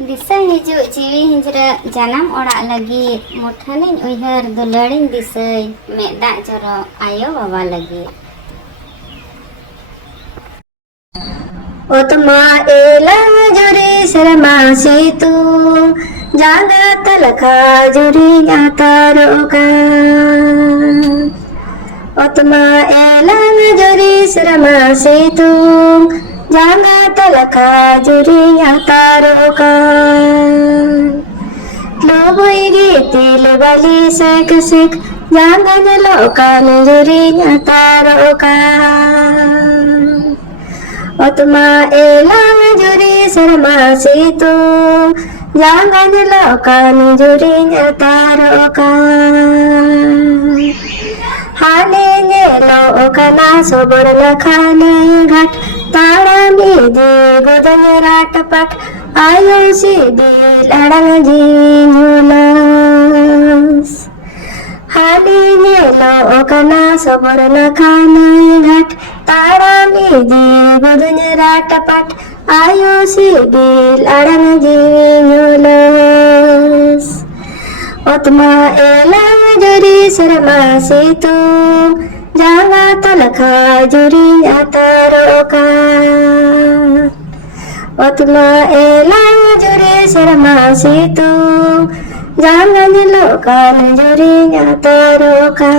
दिशा हिजु जीवी हिजरा जानम ओड़ा लगी मुठानी उहर दुलड़ी दिसई मेदा जरो आयो बाबा लगी ओतमा एला जुरी शर्मा सीतू जागा तलखा जुरी जाता रोका ओतमा एला जुरी शर्मा सीतू जागा तलखा जुरी जाता रोका लोबोई गीतिल बली सेक सिक जागा जलोकान जुरी जाता रोका ओतमा एलांग जुरी शर्मा सीतू जांगन लोकान जुरी तारोका हाने नेलो ओकना सोबर लखाने घाट ताड़ा मीदी गोदन राटपट आयो सीधी लड़ंग जी झूलस हाने नेलो ओकना सोबर लखाने घाट ताड़ा मीदी गोदन राटपट आयो सीधी लड़ंग जी झूलस ओतमा एलांग जुरी शर्मा सीतू जागा तलखा जुरी जाता रोका ओतमा एलांग जुरी शर्मा सीतू जागा लोकान जुरी जाता रोका।